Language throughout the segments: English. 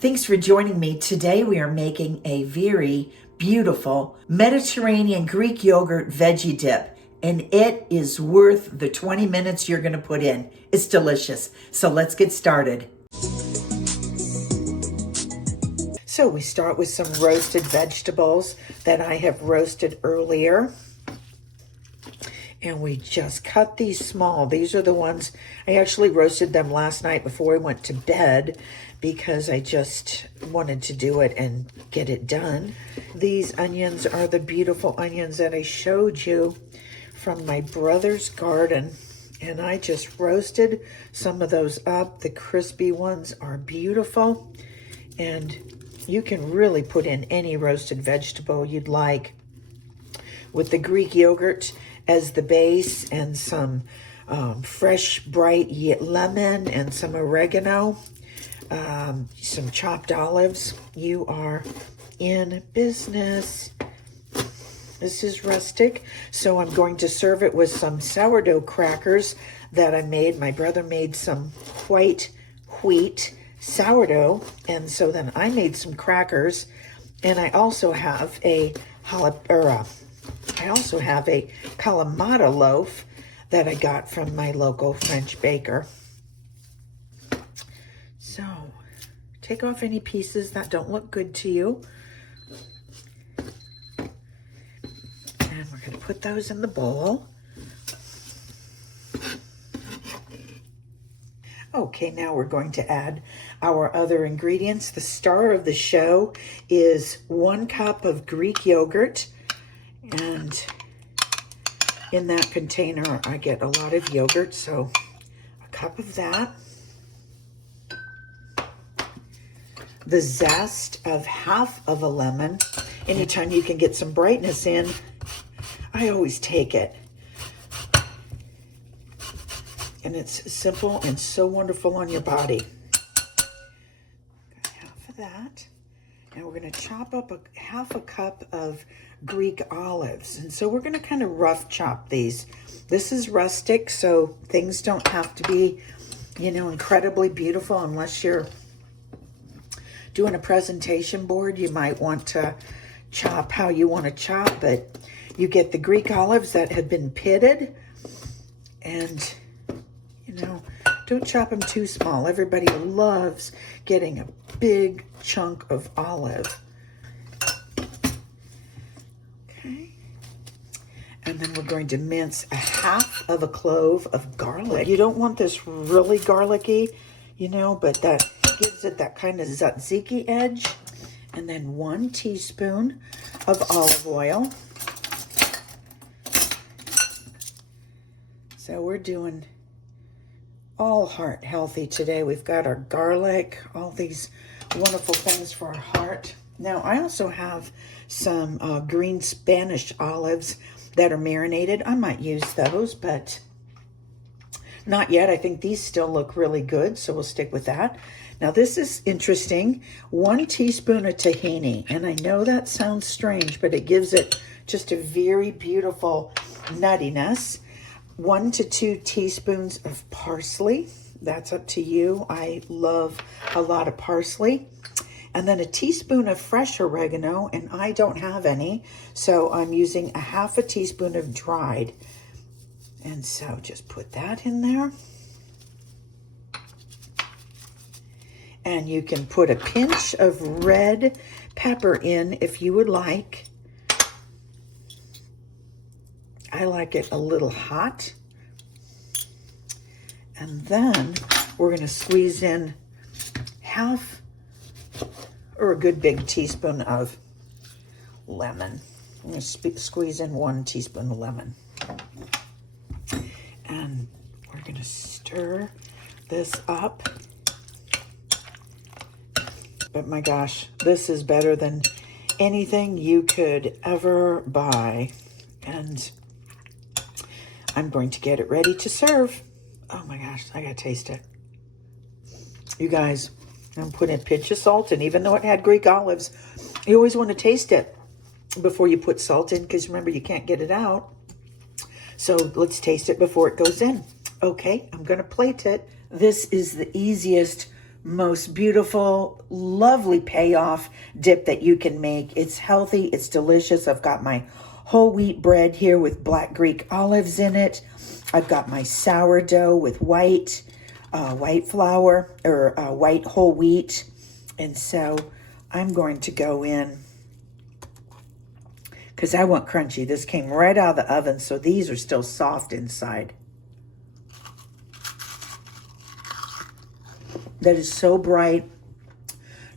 Thanks for joining me. Today we are making a very beautiful Mediterranean Greek yogurt veggie dip, and it is worth the 20 minutes you're going to put in. It's delicious. So let's get started. So we start with some roasted vegetables that I have roasted earlier. And we just cut these small. These are the ones, I actually roasted them last night before I went to bed because I just wanted to do it and get it done. These onions are the beautiful onions that I showed you from my brother's garden. And I just roasted some of those up. The crispy ones are beautiful. And you can really put in any roasted vegetable you'd like. With the Greek yogurt as the base and some fresh bright lemon and some oregano, some chopped olives, you are in business. This is rustic, so I'm going to serve it with some sourdough crackers that I made. My brother made some white wheat sourdough, and so then I made some crackers, and I also have a Kalamata loaf that I got from my local French baker. So, take off any pieces that don't look good to you. And we're going to put those in the bowl. Okay, now we're going to add our other ingredients. The star of the show is 1 cup of Greek yogurt. And in that container, I get a lot of yogurt, so a cup of that. The zest of half of a lemon. Anytime you can get some brightness in, I always take it. And it's simple and so wonderful on your body. Got half of that. And we're going to chop up half a cup of Greek olives. And so we're going to kind of rough chop these. This is rustic, so things don't have to be, incredibly beautiful unless you're doing a presentation board. You might want to chop how you want to chop, but you get the Greek olives that have been pitted, and don't chop them too small. Everybody loves getting a big chunk of olive. Okay. And then we're going to mince a half of a clove of garlic. You don't want this really garlicky, but that gives it that kind of tzatziki edge. And then 1 teaspoon of olive oil. So we're doing all heart healthy today. We've got our garlic, all these wonderful things for our heart. Now, I also have some green Spanish olives that are marinated. I might use those, but not yet. I think these still look really good, so we'll stick with that. Now, this is interesting. 1 teaspoon of tahini, and I know that sounds strange, but it gives it just a very beautiful nuttiness. 1 to 2 teaspoons of parsley. That's up to you. I love a lot of parsley. And then a teaspoon of fresh oregano, and I don't have any, so I'm using a half a teaspoon of dried. And so just put that in there. And you can put a pinch of red pepper in if you would like. I like it a little hot. And then we're going to squeeze in half or a good big teaspoon of lemon. I'm going to squeeze in 1 teaspoon of lemon. And we're going to stir this up. But my gosh, this is better than anything you could ever buy. And I'm going to get it ready to serve. Oh my gosh, I gotta taste it. You guys, I'm putting a pinch of salt in, even though it had Greek olives. You always want to taste it before you put salt in, because remember, you can't get it out. So let's taste it before it goes in. Okay, I'm gonna plate it. This is the easiest most beautiful, lovely payoff dip that you can make. It's healthy, it's delicious. I've got my whole wheat bread here with black Greek olives in it. I've got my sourdough with white flour, or white whole wheat. And so I'm going to go in, because I want crunchy. This came right out of the oven, so these are still soft inside. That is so bright.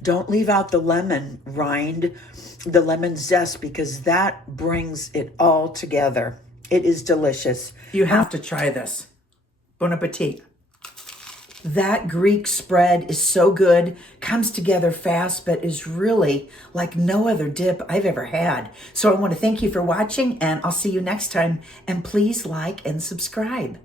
Don't leave out the lemon rind, the lemon zest, because that brings it all together. It is delicious. You have to try this. Bon appetit. That Greek spread is so good, comes together fast, but is really like no other dip I've ever had. So I want to thank you for watching, and I'll see you next time. And please like and subscribe.